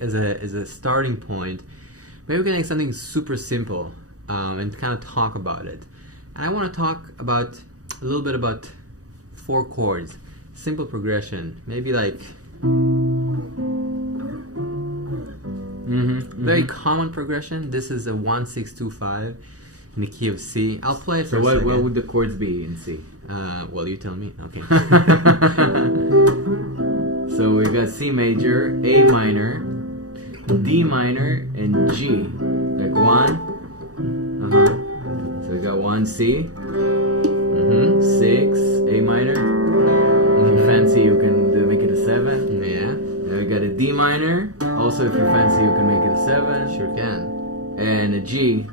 as a starting point, maybe we can make something super simple and kind of talk about it. And I want to talk about a little bit about 4 chords, simple progression, maybe like very common progression. This is a 1-6-2-5 in the key of C. I'll play it for a second. What would the chords be in C? Well, you tell me. Okay. So we've got C major, A minor, D minor, and G. Like 1. So we got 1 C, 6 A minor. If you fancy, you can make it a 7. Yeah. Then we got a D minor. Also, if you fancy, you can make it a 7. Sure can. And a G.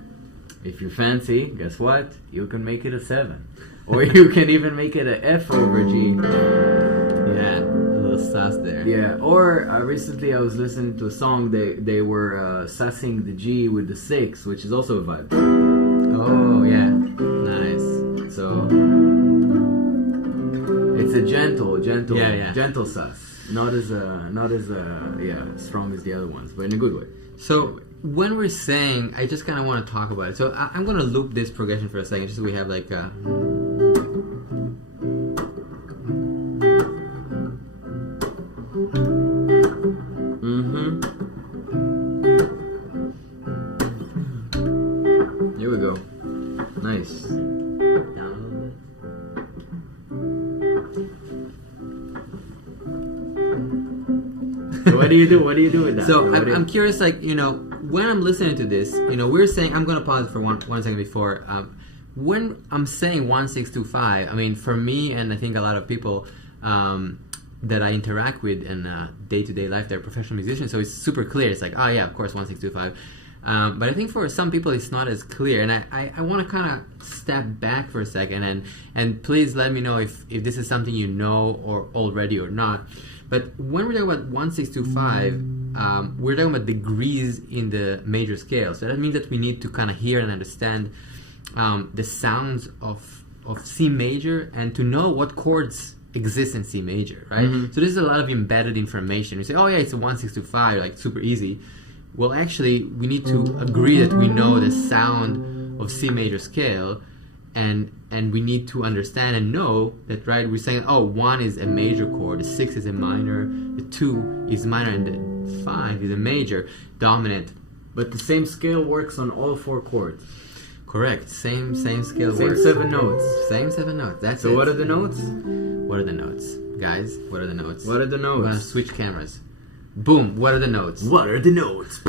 If you fancy, guess what? You can make it a 7. Or you can even make it a F over G. Yeah, a little sass there. Yeah, or recently I was listening to a song, they were sassing the G with the 6, which is also a vibe. Oh, yeah. Nice. So, it's a gentle sass. Not as strong as the other ones, but in a good way. So, when we're saying, I just kind of want to talk about it. So I'm going to loop this progression for a second, just so we have like a... Here we go. Nice. Down a little bit. So what do you do? What do you do with that? So I'm curious, like, you know, when I'm listening to this, you know, we're saying, I'm going to pause for one second before. When I'm saying 1-6-2-5, I mean, for me and I think a lot of people that I interact with in day-to-day life, they're professional musicians, so it's super clear. It's like, oh yeah, of course, 1-6-2-5. But I think for some people it's not as clear, and I want to kind of step back for a second and please let me know if this is something you know or already or not. But when we're talking about 1-6-2-5, we're talking about degrees in the major scale. So that means that we need to kind of hear and understand the sounds of C major and to know what chords exist in C major, right? So this is a lot of embedded information. We say, oh yeah, it's a 1-6-2-5, like super easy. Well, actually, we need to agree that we know the sound of C major scale, and we need to understand and know that, right, we're saying, oh, 1 is a major chord, the 6 is a minor, the 2 is minor, and the 5 is a major, dominant. But the same scale works on all 4 chords. Correct. Same scale Same works. 7 notes. Same 7 notes. That's so it. what are the notes? What are the notes? Guys, what are the notes? What are the notes? We're going to switch cameras. Boom. What are the notes? What are the notes?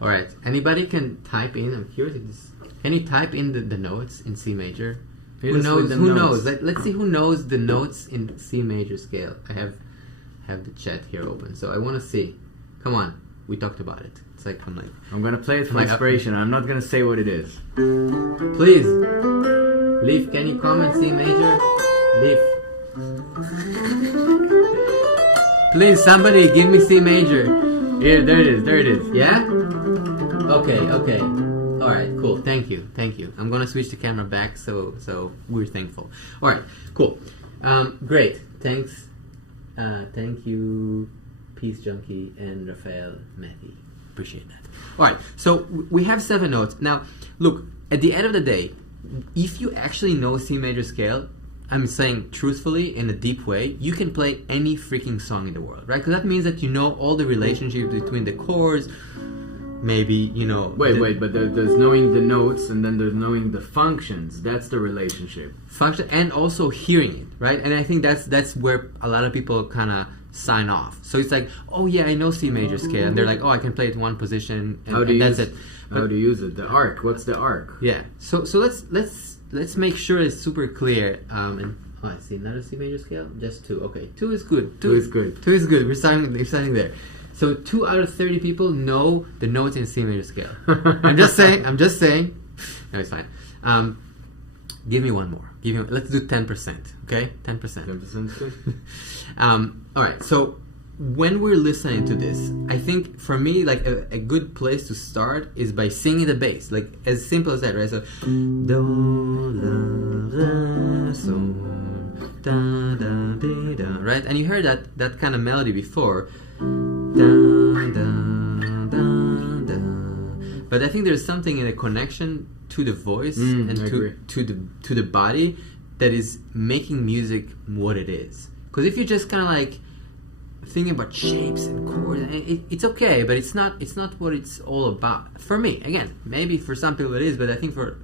All right. Anybody can type in. I'm curious if this... Can you type in the notes in C major? Who knows? Let's see who knows the notes in C major scale. I have the chat here open, so I want to see. Come on. We talked about it. It's like I'm gonna play it for inspiration. I'm not gonna say what it is. Please, Leaf. Can you comment C major? Leaf. Please, somebody give me C major. Here, there it is. Yeah? Okay. Alright, cool. Thank you. I'm gonna switch the camera back so we're thankful. Alright, cool. Great. Thanks. Thank you, Peace Junkie and Raphael Mathy. Appreciate that. Alright, so we have 7 notes. Now, look, at the end of the day, if you actually know C major scale, I'm saying truthfully, in a deep way, you can play any freaking song in the world, right? Because that means that you know all the relationships between the chords, maybe, you know... Wait, but there's knowing the notes, and then there's knowing the functions. That's the relationship. Function, and also hearing it, right? And I think that's where a lot of people kind of sign off. So it's like, oh yeah, I know C major scale, and they're like, oh, I can play it in one position, and that's it. How do you use it? The arc. What's the arc? Yeah. So let's make sure it's super clear. And I see another C major scale. Just 2. Okay, 2 is good. 2 is good. 2 is good. We're starting there. So 2 out of 30 people know the notes in C major scale. I'm just saying. No, it's fine. Give me one more. Let's do 10%. Okay, 10%. 10% is good. All right. So when we're listening to this, I think for me, like a good place to start is by singing the bass, like as simple as that, right? So do la la so da da di da, right? And you heard that kind of melody before. Da, but I think there's something in a connection to the voice and I agree. to the body that is making music what it is. Because if you just kind of like thinking about shapes and chords, it's okay, but it's not what it's all about. For me, again, maybe for some people it is, but I think for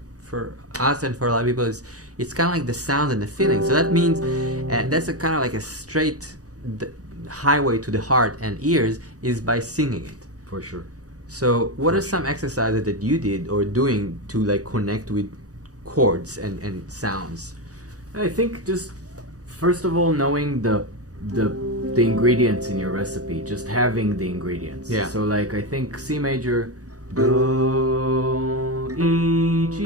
us and for a lot of people, it's kind of like the sound and the feeling. So that means, and that's a kind of like a straight highway to the heart and ears is by singing it. For sure. So what are some exercises that you did or doing to like connect with chords and sounds? I think just first of all knowing the ingredients in your recipe, just having the ingredients. Yeah. So like I think C major, Do, E, G.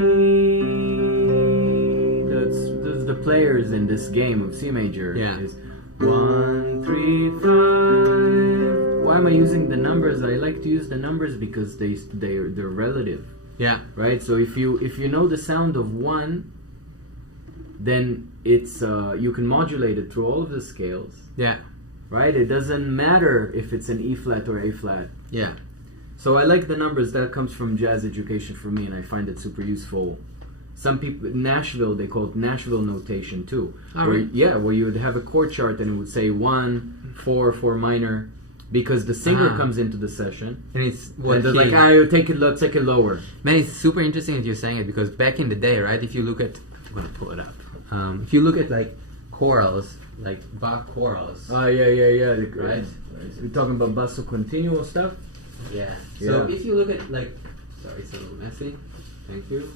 That's the players in this game of C major. Yeah. Is 1, 3, 5. Why am I using the numbers? I like to use the numbers because they're relative. Yeah. Right. So if you know the sound of 1, then it's you can modulate it through all of the scales. Yeah. Right? It doesn't matter if it's an E flat or A flat. Yeah. So I like the numbers. That comes from jazz education for me, and I find it super useful. Some people, Nashville, they call it Nashville notation too. Oh, where, right. Yeah, where you would have a chord chart and it would say 1, 4, 4 minor, because the singer comes into the session. And it's And they're like, let's take it lower. Man, it's super interesting that you're saying it because back in the day, right? If you look at, I'm gonna pull it up. If you look at like chorals, like Bach chorals. Yeah. Right. You're talking about basso continuo stuff? Yeah. So Yeah. if you look at like, sorry, it's a little messy. Thank you.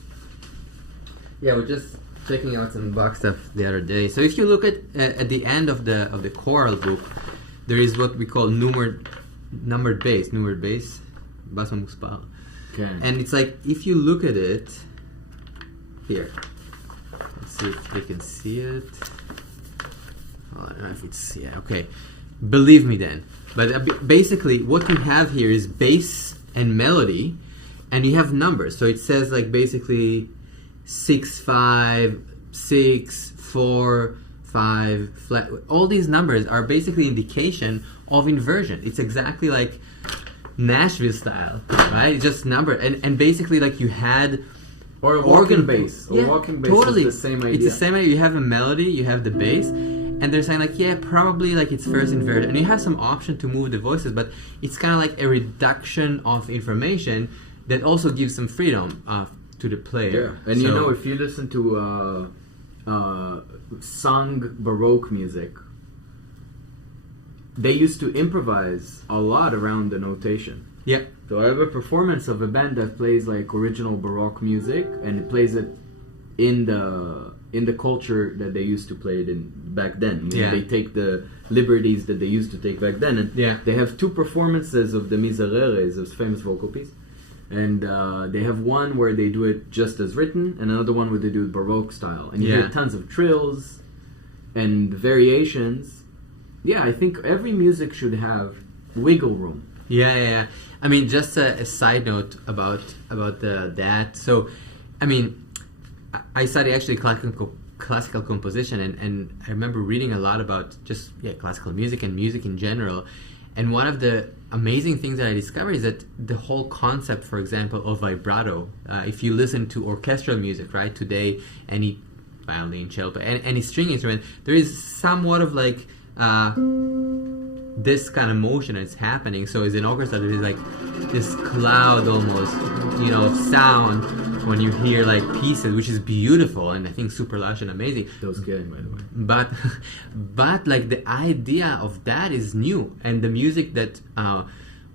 Yeah, we're just checking out some Bach stuff the other day. So if you look at the end of the choral book, there is what we call numbered bass, basso muspal. Okay. And it's like if you look at it here. Let's see if they can see it. Oh, I don't know if it's okay. Believe me then. But basically, what you have here is bass and melody, and you have numbers. So it says like basically 6 5 6 4 5 flat. All these numbers are basically indication of inversion. It's exactly like Nashville style, right? It's just number and basically like you had. Or a organ bass. Or walking bass totally. is the same idea. It's the same idea. You have a melody, you have the bass, and they're saying like, yeah, probably like it's first inverted. And you have some option to move the voices, but it's kind of like a reduction of information that also gives some freedom to the player. Yeah. And you know, if you listen to sung Baroque music, they used to improvise a lot around the notation. Yeah. So I have a performance of a band that plays like original Baroque music, and it plays it in the culture that they used to play it in back then. You know, they take the liberties that they used to take back then, and they have 2 performances of the Misereres, those famous vocal piece, and they have one where they do it just as written, and another one where they do it Baroque style, and you hear tons of trills and variations. Yeah, I think every music should have wiggle room. Yeah. I mean, just a side note about that. So, I mean, I study actually classical composition, and I remember reading a lot about just classical music and music in general. And one of the amazing things that I discovered is that the whole concept, for example, of vibrato. If you listen to orchestral music, right, today, any violin, cello, any string instrument, there is somewhat of like this kind of motion that's happening. So as an orchestra, there is like this cloud almost, of sound when you hear like pieces, which is beautiful and I think super lush and amazing. Those getting, by the way. But like the idea of that is new, and the music that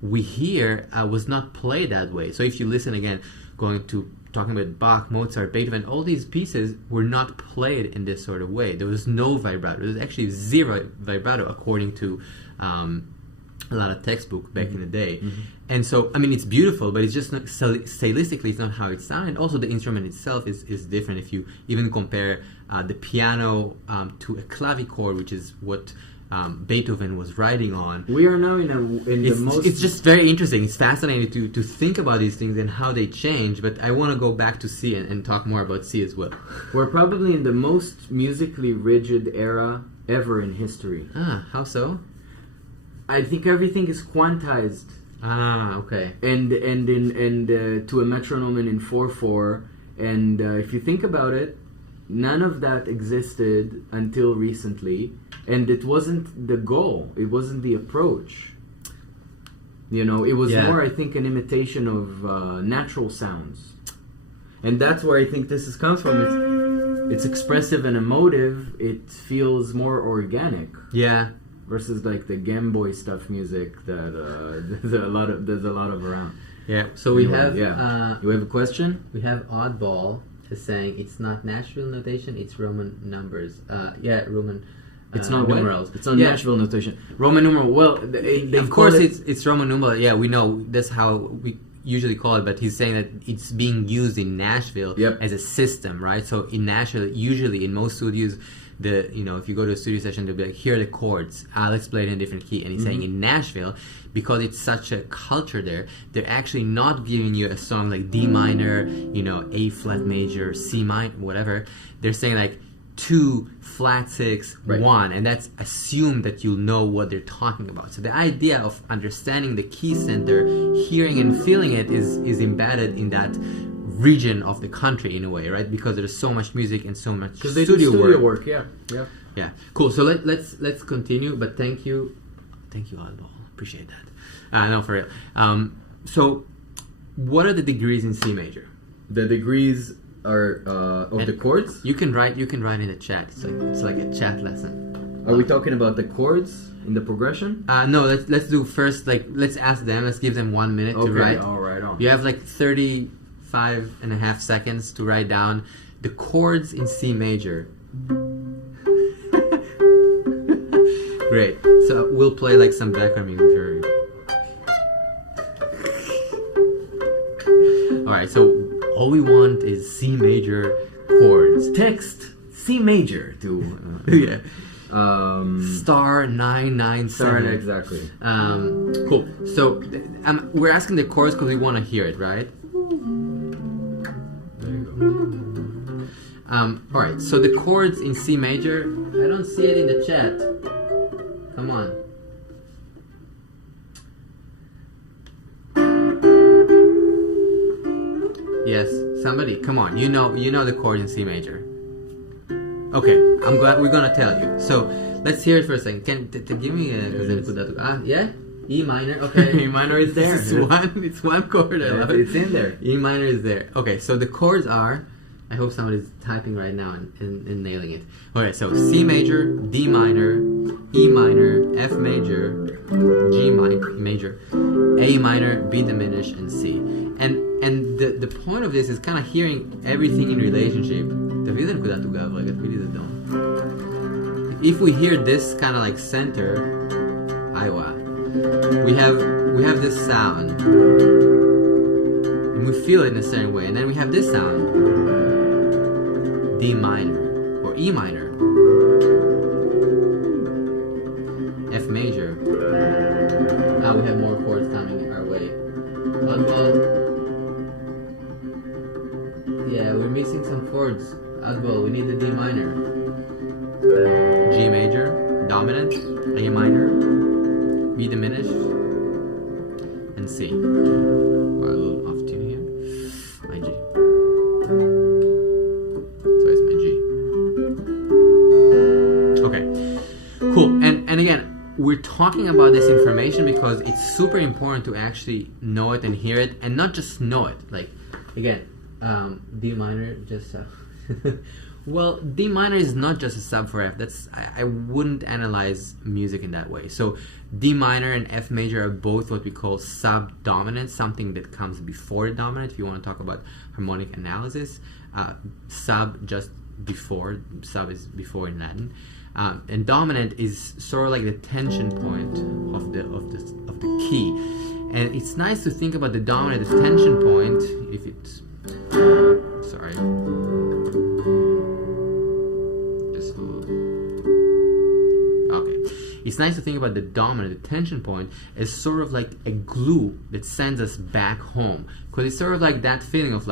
we hear was not played that way. So if you listen again, talking about Bach, Mozart, Beethoven, all these pieces were not played in this sort of way. There was no vibrato. There was actually 0 vibrato according to a lot of textbook back in the day. And so, I mean, it's beautiful, but it's just not, stylistically, it's not how it sounds. And also the instrument itself is different. If you even compare the piano to a clavichord, which is what Beethoven was writing on. We are now the most... It's just very interesting. It's fascinating to think about these things and how they change, but I want to go back to C and talk more about C as well. We're probably in the most musically rigid era ever in history. How so? I think everything is quantized. Okay. And to a metronome in 4/4. And if you think about it, none of that existed until recently, and it wasn't the goal. It wasn't the approach. You know, it was more, I think, an imitation of natural sounds, and that's where I think this comes from. It's expressive and emotive. It feels more organic. Yeah. Versus like the Game Boy stuff music that there's a lot of around. Yeah. So we have. Yeah. You have a question? We have Oddball is saying it's not Nashville notation. It's Roman numbers. Roman. It's not numerals. What? It's not Nashville notation. Roman numeral. Well, of course it's Roman numeral. Yeah, we know that's how we usually call it. But he's saying that it's being used in Nashville as a system, right? So in Nashville, usually in most studios, if you go to a studio session, they'll be like, here are the chords. Let's play it in a different key. And he's saying in Nashville, because it's such a culture there, they're actually not giving you a song like D minor, A flat major, C minor, whatever. They're saying like 2 flat 6 1, and that's assumed that you'll know what they're talking about. So the idea of understanding the key center, hearing and feeling it is embedded in that region of the country in a way, right? Because there's so much music and so much studio work. Yeah. Cool. So let's continue. But thank you, Oddball. Appreciate that. No, for real. So, what are the degrees in C major? The degrees are of the chords. You can write in the chat. It's like a chat lesson. Are we talking about the chords in the progression? No. Let's do first. Let's ask them. Let's give them 1 minute to write. All right. You have 35.5 seconds to write down the chords in C major. Great. So we'll play some background music for you. Alright, so all we want is C major chords. Text C major to star 997. Exactly. Cool. So we're asking the chords because we want to hear it, right? Alright, so the chords in C major, I don't see it in the chat. Come on. Yes, somebody, come on. You know the chord in C major. Okay, I'm glad we're gonna tell you. So let's hear it for a second. Give me yeah? E minor, okay. E minor is there. It's one chord. I love it. It's in there. E minor is there. Okay, so the chords are, I hope somebody's typing right now and nailing it. Alright, so C major, D minor, E minor, F major, G major, A minor, B diminished, and C. And the point of this is kind of hearing everything in relationship. If we hear this kind of center, we have this sound, and we feel it in a certain way, and then we have this sound, D minor or E minor, F major. We have more chords coming our way. Yeah, we're missing some chords. Oddball, we need the D minor. G major, dominant, A minor, B diminished, and C. We're a little off tune here. My G. So it's my G. Okay. Cool. And again, we're talking about this information because it's super important to actually know it and hear it, and not just know it. Again, D minor, just well, D minor is not just a sub for F. I wouldn't analyze music in that way. So D minor and F major are both what we call sub-dominant, something that comes before the dominant. If you want to talk about harmonic analysis, sub just before. Sub is before in Latin, and dominant is sort of like the tension point of the key. And it's nice to think about the dominant, the tension point. If it's sorry. It's nice to think about the dominant, the tension point, as sort of like a glue that sends us back home. Because it's sort of like that feeling of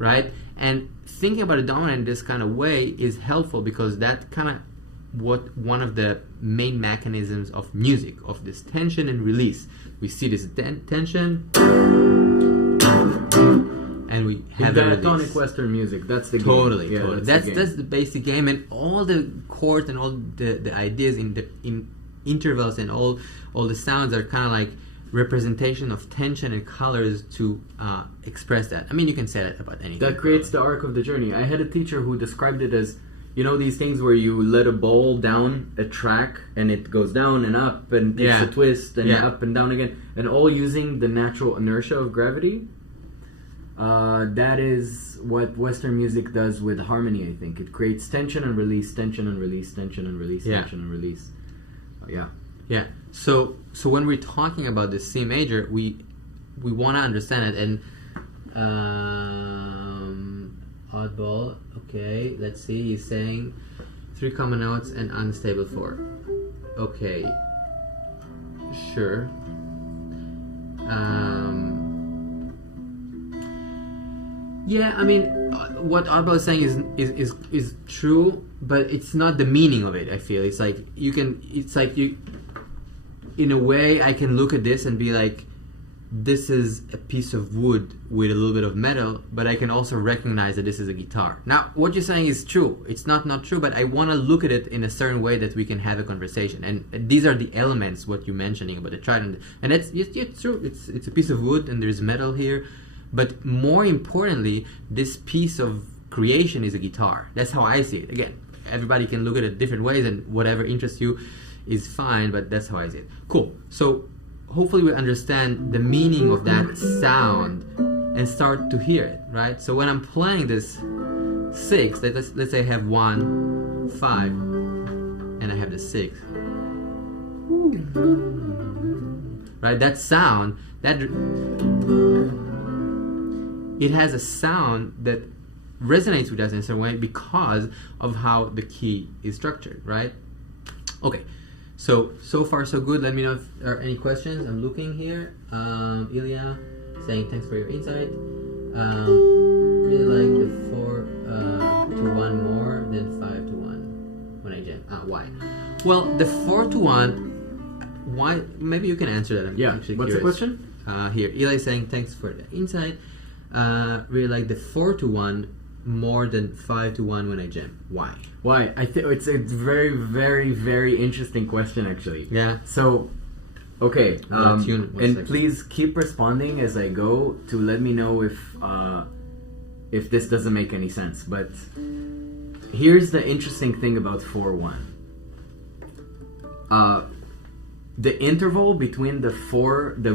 right? And thinking about a dominant in this kind of way is helpful because that kind of one of the main mechanisms of music, of this tension and release. We see this tension, and we have a release. Pentatonic Western music. That's the totally, game. totally. That's the basic game, and all the chords and all the ideas in intervals and all the sounds are kind of like representation of tension and colors to express that. I mean, you can say that about anything. That creates the arc of the journey. I had a teacher who described it as, you know, these things where you let a ball down a track and it goes down and up and takes a twist and up and down again, and all using the natural inertia of gravity. That is what Western music does with harmony, I think. It creates tension and release, tension and release, tension and release, tension and release. Yeah. So when we're talking about the C major, we want to understand it. And oddball. Okay, let's see. He's saying 3 common notes and unstable 4. Okay. Sure. Yeah, I mean, what Oddball is saying is true, but it's not the meaning of it. I feel it's like in a way, I can look at this and be like, this is a piece of wood with a little bit of metal, but I can also recognize that this is a guitar. Now, what you're saying is true. It's not true, but I want to look at it in a certain way that we can have a conversation. And these are the elements, what you're mentioning about the trident. And it's true. It's a piece of wood and there's metal here. But more importantly, this piece of creation is a guitar. That's how I see it. Again, everybody can look at it different ways, and whatever interests you is fine, but that's how I see it. Cool. So hopefully we understand the meaning of that sound and start to hear it, right? So when I'm playing this 6, let's say I have 1, 5, and I have the 6. Right? That sound, it has a sound that resonates with us in a certain way because of how the key is structured, right? Okay, so far so good. Let me know if there are any questions. I'm looking here. Ilya saying thanks for your insight. Really like the 4 to 1 more than 5 to 1 when I jam. Why? Well, the 4 to 1. Why? Maybe you can answer that. I'm actually What's curious. the question? Here, Eli is saying thanks for the insight. Really like the 4 to 1 more than 5 to 1 when I jam. Why? I think it's a very, very, very interesting question, actually. Yeah. So, okay, and please keep responding as I go to let me know if this doesn't make any sense. But here's the interesting thing about 4-1. The interval between the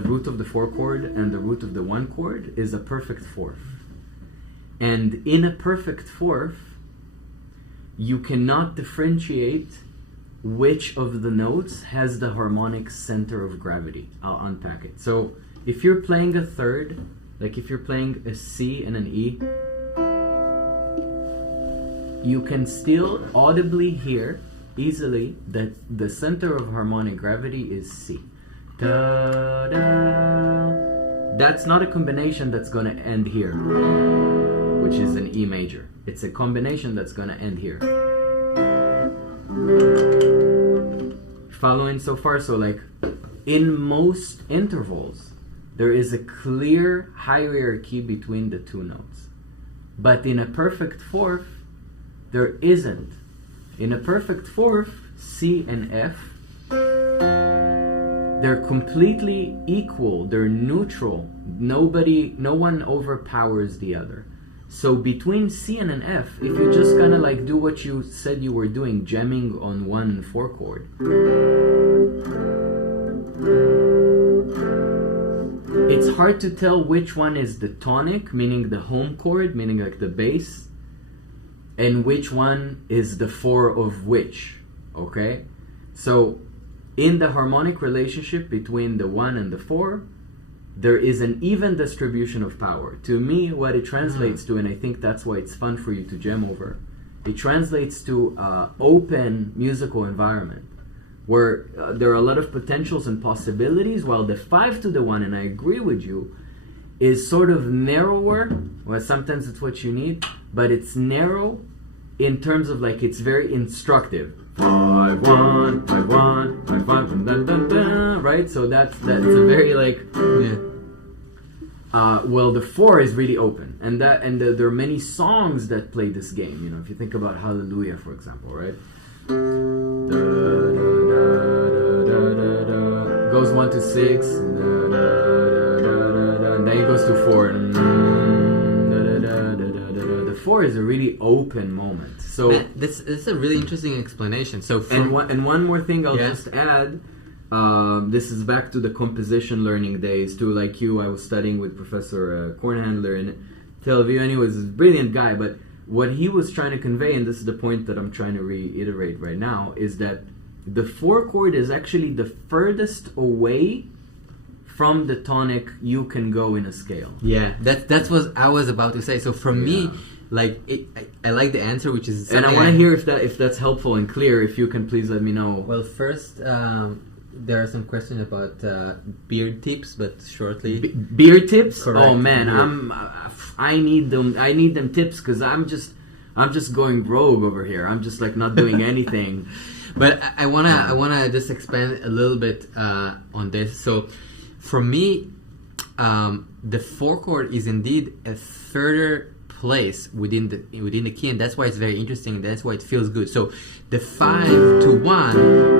root of the 4 chord and the root of the 1 chord is a perfect fourth. And in a perfect fourth, you cannot differentiate which of the notes has the harmonic center of gravity. I'll unpack it. So if you're playing a third, like if you're playing a C and an E, you can still audibly hear easily that the center of harmonic gravity is C. Da, da. That's not a combination that's going to end here, which is an E major. It's a combination that's going to end here. Following so far? So like in most intervals, there is a clear hierarchy between the 2 notes. But in a perfect fourth, there isn't. In a perfect fourth, C and F, they're completely equal. They're neutral. No one overpowers the other. So between C and an F, if you just kind of like do what you said you were doing, jamming on 1 and 4 chord, it's hard to tell which one is the tonic, meaning the home chord, meaning like the bass, and which one is the 4 of which, okay? So in the harmonic relationship between the 1 and the 4, there is an even distribution of power. To me, what it translates to, and I think that's why it's fun for you to jam over, it translates to open musical environment where there are a lot of potentials and possibilities, while the 5 to the 1, and I agree with you, is sort of narrower. Well, sometimes it's what you need, but it's narrow in terms of like it's very instructive. 5-1, 5-1, 5-1, dun, dun, dun, right? So that's a very like. Yeah. Well, the 4 is really open, and there are many songs that play this game. You know, if you think about Hallelujah, for example, right? Goes 1 to 6, and then it goes to 4. The 4 is a really open moment. So Man, this is a really interesting explanation. So one more thing I'll just add. This is back to the composition learning days too. Like you, I was studying with Professor Kornhandler in Tel Aviv, and he was a brilliant guy. But what he was trying to convey, and this is the point that I'm trying to reiterate right now, is that the 4 chord is actually the furthest away from the tonic you can go in a scale. Yeah, that's what I was about to say. So for me, like I like the answer, which is, and I want to hear if that's helpful and clear. If you can please let me know. Well, first. There are some questions about beard tips, but shortly. Beard tips? Correct. Oh man, I need them. I need them tips because I'm just going rogue over here. I'm just like not doing anything. But I wanna just expand a little bit on this. So, for me, the 4 chord is indeed a further place within the key, and that's why it's very interesting. That's why it feels good. So the 5 to 1,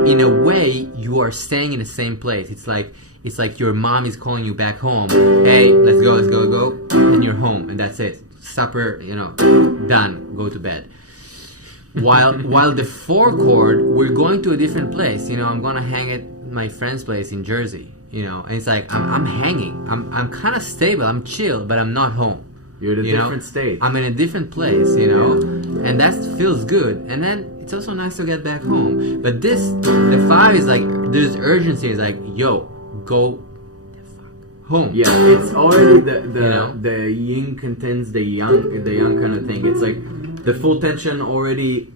in a way, you are staying in the same place. It's like your mom is calling you back home. Hey, let's go, and you're home, and that's it. Supper, done. Go to bed. While the 4 chord, we're going to a different place. I'm gonna hang at my friend's place in Jersey. And it's like I'm hanging. I'm kind of stable. I'm chill, but I'm not home. You're in a different state. I'm in a different place, and that feels good. And then it's also nice to get back home. But the 5 is like, there's urgency. It's like, yo, go the fuck home. Yeah, it's already the yin contains the yang kind of thing. It's like the full tension already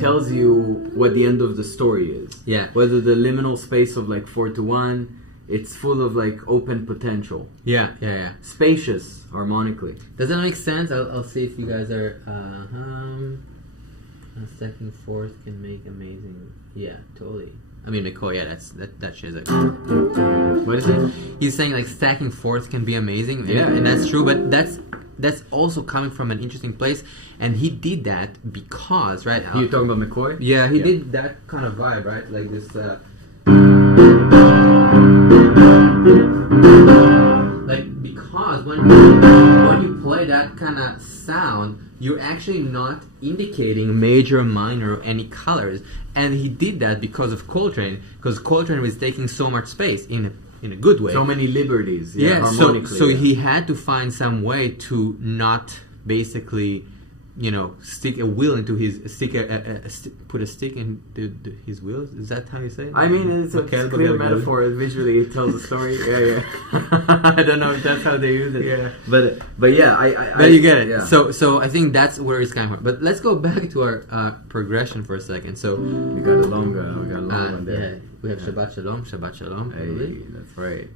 tells you what the end of the story is. Yeah. Whether the liminal space of like 4 to 1. It's full of like open potential. Yeah. Spacious, harmonically. Does that make sense? I'll see if you guys are. Second, fourth can make amazing. Yeah, totally. I mean, McCoy. Yeah, that shit is like. What is it? He's saying like stacking fourths can be amazing. Yeah, and that's true. But that's also coming from an interesting place, and he did that because You talking about McCoy? Yeah, he did that kind of vibe, right? Like this. Like, because when you play that kind of sound, you're actually not indicating major, minor, or any colors. And he did that because of Coltrane, because Coltrane was taking so much space in a good way. So many liberties, harmonically. So he had to find some way to not basically, stick a wheel into his put a stick in his wheels. Is that how you say it? I mean, it's a clear metaphor. Visually, it tells a story. Yeah. I don't know if that's how they use it. Yeah, but yeah, But you get it. Yeah. So I think that's where it's coming from. But let's go back to our progression for a second. So we got a long one there. Yeah, we have Shabbat Shalom. Hey, that's right.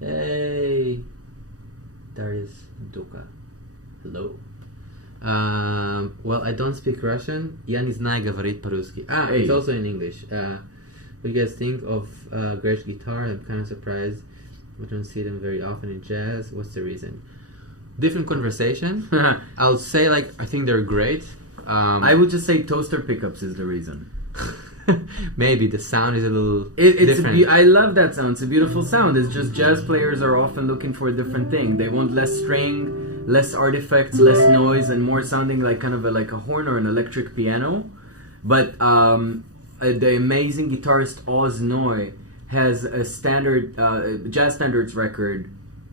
Hey. Darius Duka. Hello. Well, I don't speak Russian. Я не знаю говорить по-русски. It's also in English. What do you guys think of Gretsch guitar? I'm kind of surprised. We don't see them very often in jazz. What's the reason? Different conversation. I'll say, I think they're great. I would just say toaster pickups is the reason. Maybe the sound is a little different. I love that sound. It's a beautiful sound. It's just jazz players are often looking for a different thing. They want less string, less artifacts, less noise, and more sounding like kind of like a horn or an electric piano. But the amazing guitarist Oz Noy has a standard jazz standards record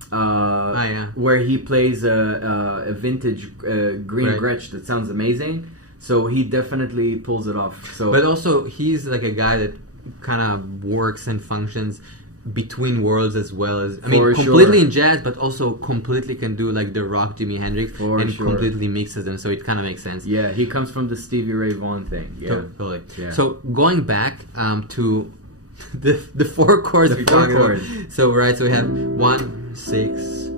where he plays a vintage green Gretsch that sounds amazing. So he definitely pulls it off. So, but also he's like a guy that kind of works and functions between worlds as well as completely in jazz, but also completely can do like the rock Jimi Hendrix completely mixes them. So it kind of makes sense. Yeah, he comes from the Stevie Ray Vaughan thing. Yeah, totally. Yeah. So going back to the 4 chords. The 4 chords. So we have 1, 6.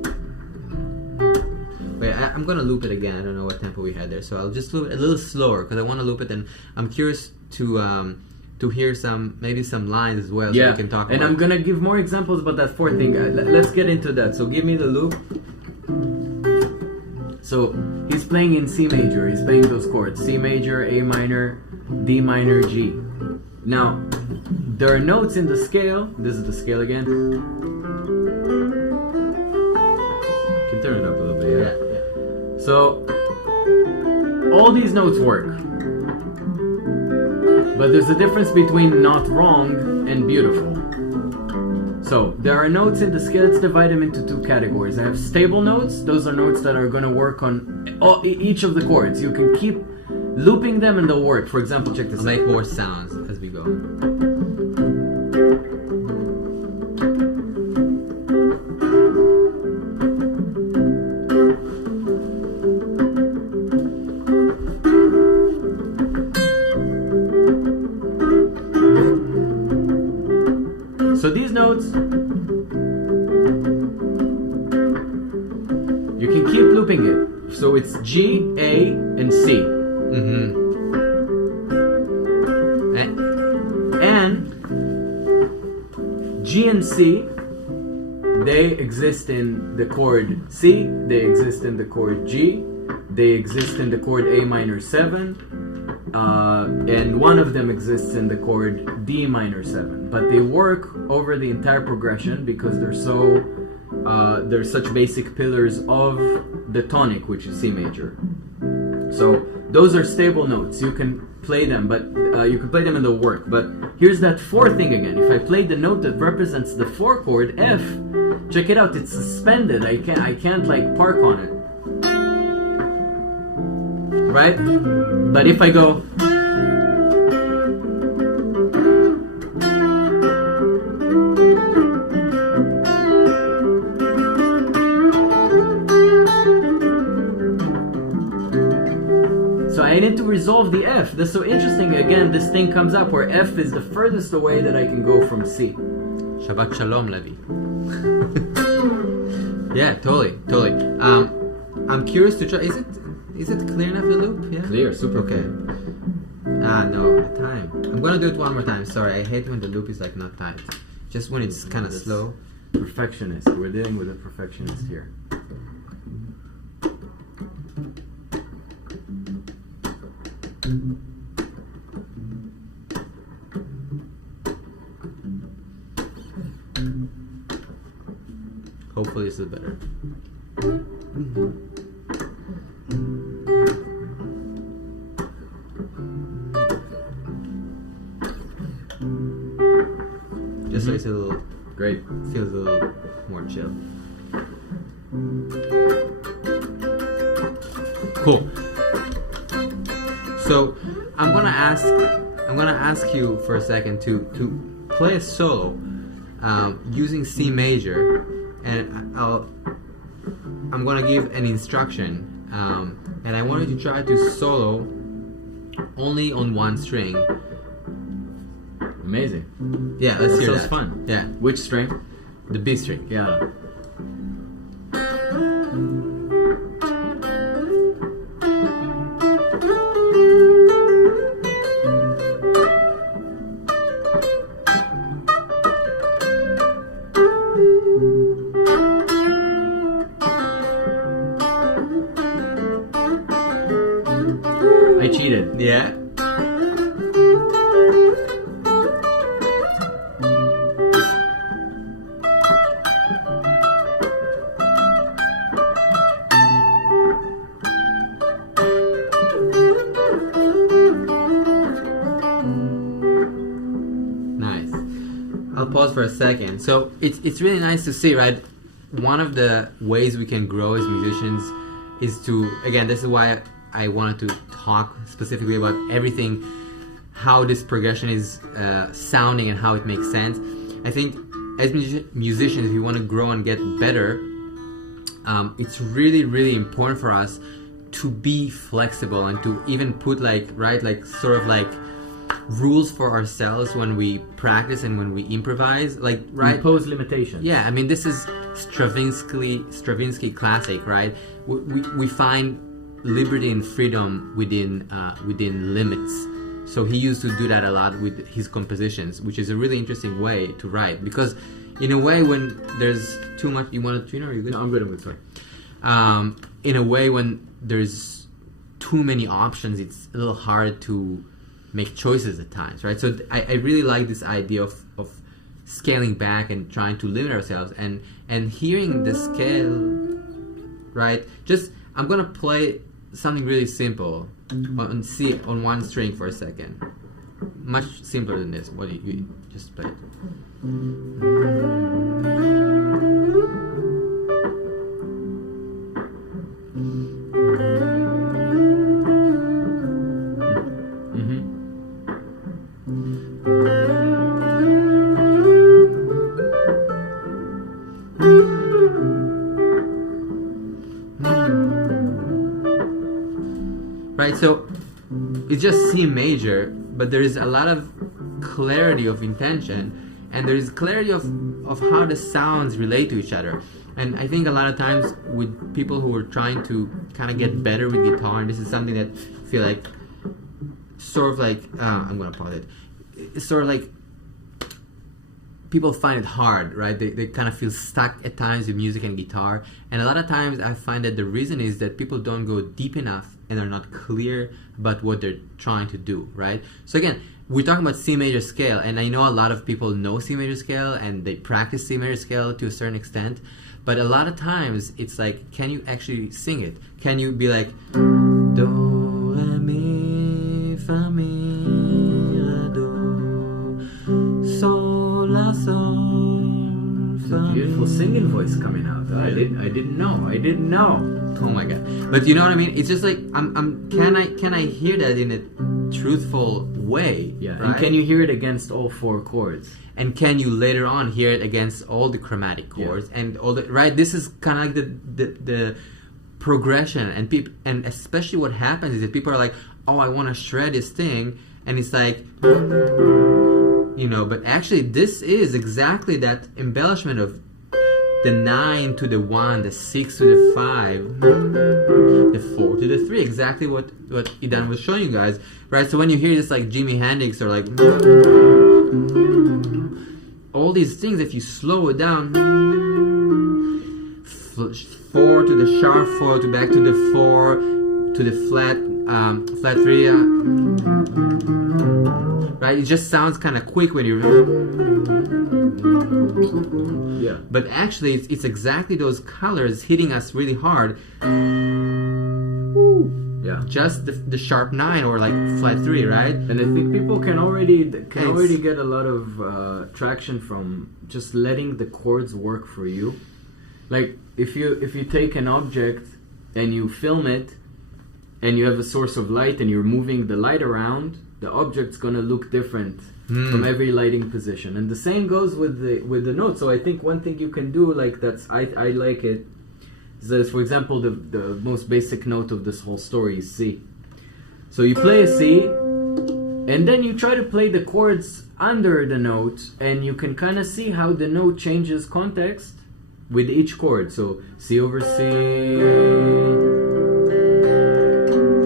Wait, I'm gonna loop it again. I don't know what tempo we had there, so I'll just loop it a little slower because I want to loop it, and I'm curious to hear maybe some lines as well. So we can talk. And I'm gonna give more examples about that fourth thing. Let's get into that. So give me the loop. So he's playing in C major. He's playing those chords: C major, A minor, D minor, G. Now, there are notes in the scale. This is the scale again. You can turn it up a little bit, yeah. So, all these notes work. But there's a difference between not wrong and beautiful. So, there are notes in the scale. Let's divide them into two categories. I have stable notes. Those are notes that are going to work on each of the chords. You can keep looping them and they'll work. For example, check this out. Make more sounds as we go. So these notes, you can keep looping it. So it's G, A, and C. And G and C, they exist in the chord C, they exist in the chord G, they exist in the chord A minor 7, and one of them exists in the chord D minor 7. But they work over the entire progression because they're such basic pillars of the tonic, which is C major. So those are stable notes. You can play them, but you can play them and they'll work. But here's that 4 thing again. If I play the note that represents the 4 chord, F, check it out. It's suspended. I can't like park on it, right? But if I go, I need to resolve the F. That's so interesting. Again, this thing comes up where F is the furthest away that I can go from C. Shabbat Shalom, Levi. Yeah, totally. I'm curious to try. Is it clear enough, the loop? Yeah. Clear, super okay. No, the time. I'm gonna do it one more time. Sorry, I hate when the loop is like not tight. Just when it's kind of slow. Perfectionist. We're dealing with a perfectionist here. Hopefully this is better. Just so it's a little great, feels a little more chill. Cool. So I'm gonna ask you for a second to play a solo using C major, and I'm gonna give an instruction, and I want you to try to solo only on one string. Amazing. Yeah, let's hear that. Sounds fun. Yeah. Which string? The B string. Yeah. I cheated. Yeah. Nice. I'll pause for a second. So it's really nice to see, right? One of the ways we can grow as musicians is to, again, this is why I wanted to talk specifically about everything, how this progression is sounding and how it makes sense. I think as musicians, if you want to grow and get better, it's really, really important for us to be flexible and to even put like sort of like rules for ourselves when we practice and when we improvise, like, right? Impose limitations. Yeah, I mean, this is Stravinsky classic, right? We find liberty and freedom within limits. So he used to do that a lot with his compositions, which is a really interesting way to write. Because in a way, when there's too much, you want to, are you good? No, I'm good. Sorry. In a way, when there's too many options, it's a little hard to make choices at times, right? So I really like this idea of scaling back and trying to limit ourselves and hearing the scale, right? Just, I'm gonna play something really simple on C on one string for a second. Much simpler than this. What you just play it. Right, so it's just C major, but there is a lot of clarity of intention, and there is clarity of how the sounds relate to each other. And I think a lot of times with people who are trying to kind of get better with guitar, and this is something that I feel like sort of like, I'm going to pause it. It's sort of like people find it hard, right? They kind of feel stuck at times with music and guitar. And a lot of times I find that the reason is that people don't go deep enough and are not clear about what they're trying to do, right? So again, we're talking about C major scale, and I know a lot of people know C major scale and they practice C major scale to a certain extent, but a lot of times it's like, can you actually sing it? Can you be like, do, re, mi, fa, mi, re, do, sol, la, sol, fa, mi. Beautiful singing voice coming out. I didn't know. Oh my god! But you know what I mean? It's just like can I hear that in a truthful way? Yeah. Right? And can you hear it against all four chords? And can you later on hear it against all the chromatic chords and all the right? This is kind of like the progression, and people, and especially what happens is that people are like, oh, I want to shred this thing, and it's like, but actually this is exactly that embellishment of the 9 to the 1, the 6 to the 5, the 4 to the 3, exactly what IDAN was showing you guys, right? So when you hear this like Jimi Hendrix or like all these things, if you slow it down, 4 to the sharp 4 to back to the 4 to the flat 3, right? It just sounds kind of quick when yeah. But actually, it's exactly those colors hitting us really hard. Yeah. Just the sharp 9 or like flat 3, right? And I think people can already get a lot of traction from just letting the chords work for you. Like if you take an object and you film it, and you have a source of light, and you're moving the light around, the object's gonna look different from every lighting position. And the same goes with the notes. So I think one thing you can do, like I like it, is that, for example, the most basic note of this whole story is C. So you play a C, and then you try to play the chords under the note, and you can kind of see how the note changes context with each chord. So C over C,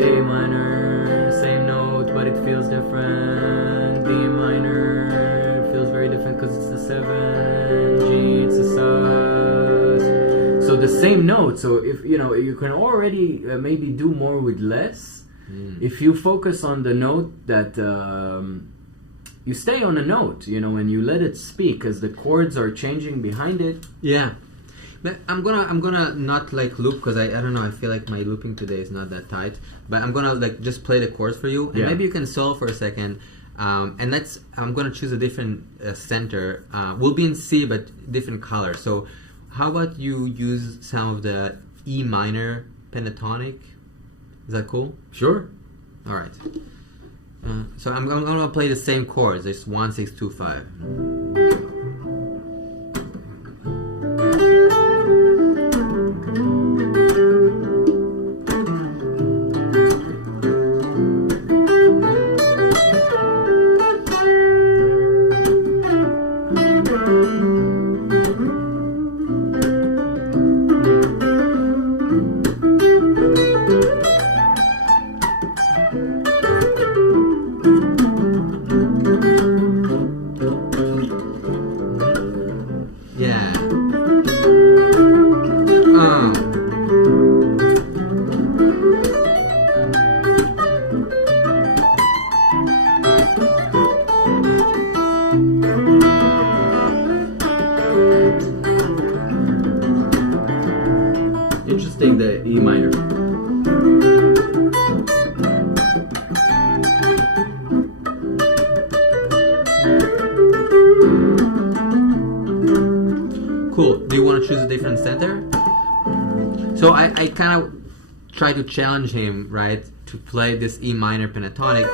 A minor, same note, but it feels different. D minor feels very different because it's the 7. G, it's a sus. So the same note. So if you can already maybe do more with less. If you focus on the note that you stay on a note, and you let it speak as the chords are changing behind it. Yeah. But I'm gonna not like loop, because I don't know, I feel like my looping today is not that tight. But I'm gonna like just play the chords for you, and maybe you can solve for a second. And I'm gonna choose a different center. We'll be in C, but different color. So how about you use some of the E minor pentatonic? Is that cool? Sure. All right. So I'm gonna play the same chords. It's 1, 6, 2, 5. different center. So I kind of try to challenge him, right, to play this E minor pentatonic.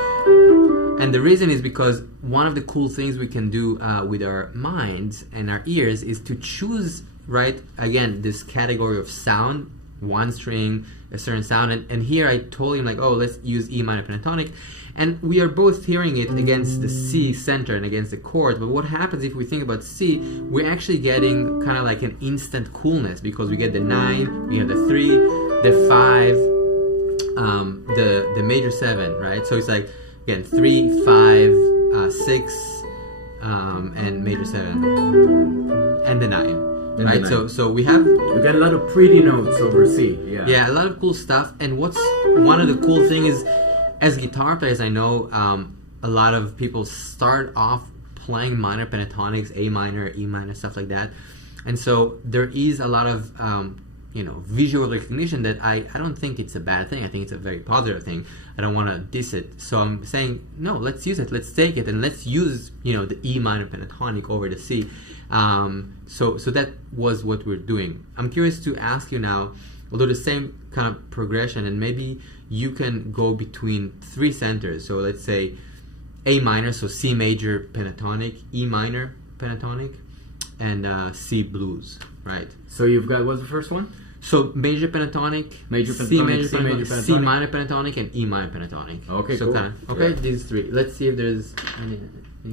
And the reason is because one of the cool things we can do with our minds and our ears is to choose, right, again, this category of sound, one string, a certain sound. And here I told him, like, oh, let's use E minor pentatonic. And we are both hearing it against the C center and against the chord. But what happens if we think about C, we're actually getting kind of like an instant coolness, because we get the 9, we have the 3, the 5, the major 7, right? So it's like, again, 3, 5, 6, and major 7, and the 9, right? So we got a lot of pretty notes over C. Yeah, a lot of cool stuff. And what's one of the cool things is, as guitar players, I know a lot of people start off playing minor pentatonics, A minor, E minor, stuff like that. And so there is a lot of visual recognition that I don't think it's a bad thing. I think it's a very positive thing. I don't want to diss it. So I'm saying, no, let's use it. Let's take it and let's use the E minor pentatonic over the C. So that was what we're doing. I'm curious to ask you now, although the same kind of progression, and maybe you can go between 3 centers. So let's say A minor, so C major pentatonic, E minor pentatonic, and C blues, right? So you've got, what's the first one? So major pentatonic, C major pentatonic, C minor pentatonic, and E minor pentatonic. Okay, so cool. Okay, these 3. Let's see if there's any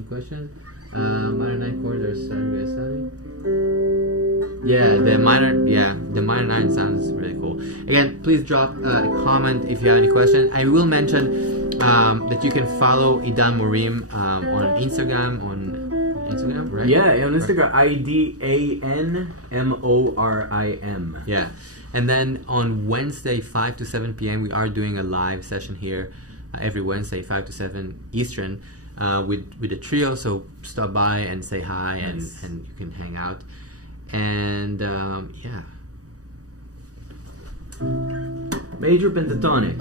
questions. Minor 9 chord or the minor 9 sounds really cool. Again, please drop a comment if you have any questions. I will mention that you can follow IDAN Morim on Instagram, right? Yeah, on Instagram, IDAN Yeah, and then on Wednesday, 5 to 7 p.m., we are doing a live session here every Wednesday, 5 to 7 Eastern, with a trio. So stop by and say hi, nice. and you can hang out. And major pentatonic.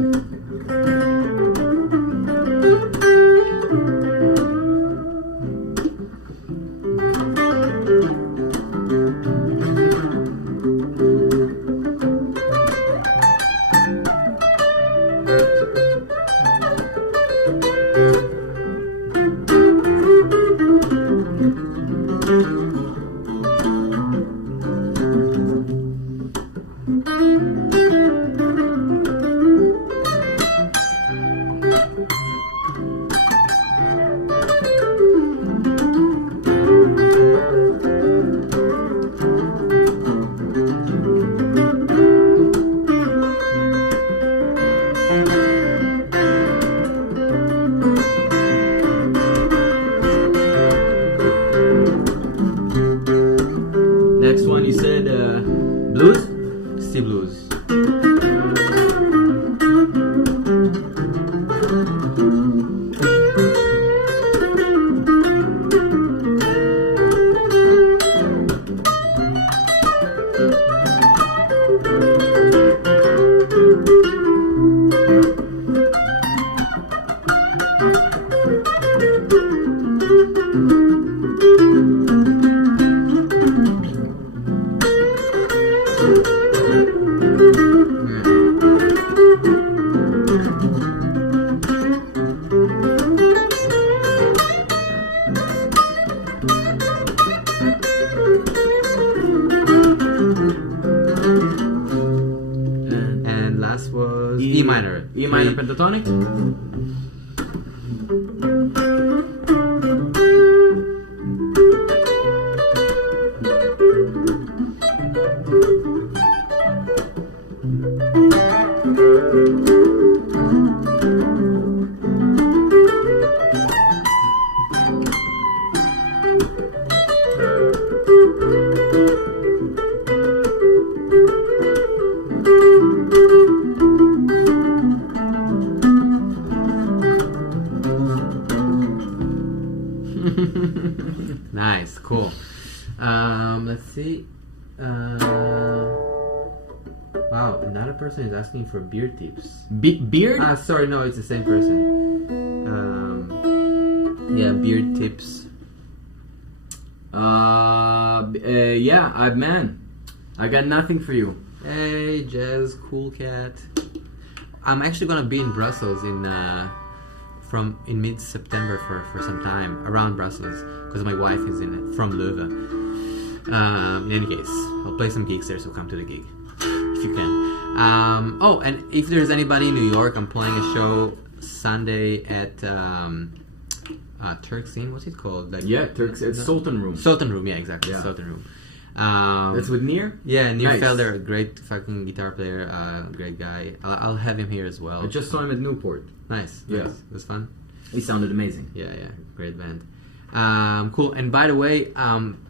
Next one, you said blues? C blues. And last was E minor. E minor pentatonic. Nice, cool. Let's see. Wow, another person is asking for beard tips. Beard? Sorry, no, it's the same person. Beard tips. Man. I got nothing for you. Hey, Jazz, cool cat. I'm actually gonna be in Brussels in mid-September for some time around Brussels because my wife is from Leuven. In any case, I'll play some gigs there, so come to the gig if you can. Oh, and if there's anybody in New York, I'm playing a show Sunday at Turk's Inn. What's it called? Like, Turk's. It's Sultan Room. Sultan Room, yeah, exactly. Yeah. Sultan Room. That's with Nir? Yeah, Nir nice. Felder, a great fucking guitar player, great guy. I'll have him here as well. I just saw him at Newport. Nice. Yeah. Nice. It was fun. He sounded amazing. Yeah, great band. Cool. And by the way,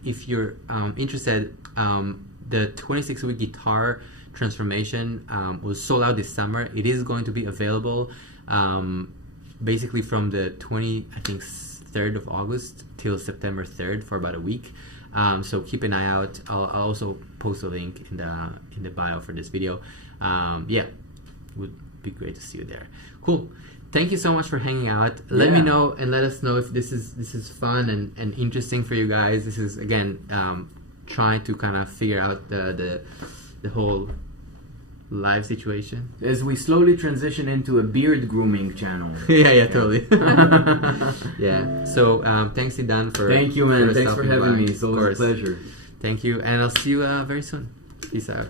if you're interested, the 26-week guitar transformation was sold out this summer. It is going to be available basically from the 3rd of August till September 3rd for about a week. So keep an eye out. I'll also post a link in the bio for this video. Would be great to see you there. Cool. Thank you so much for hanging out. Let me know and let us know if this is fun and interesting for you guys. This is again trying to kind of figure out the whole live situation as we slowly transition into a beard grooming channel. yeah, totally. Yeah. So thanks, IDAN, for thank you, man. Thanks for having me. It's always a pleasure. Thank you, and I'll see you very soon. Peace out.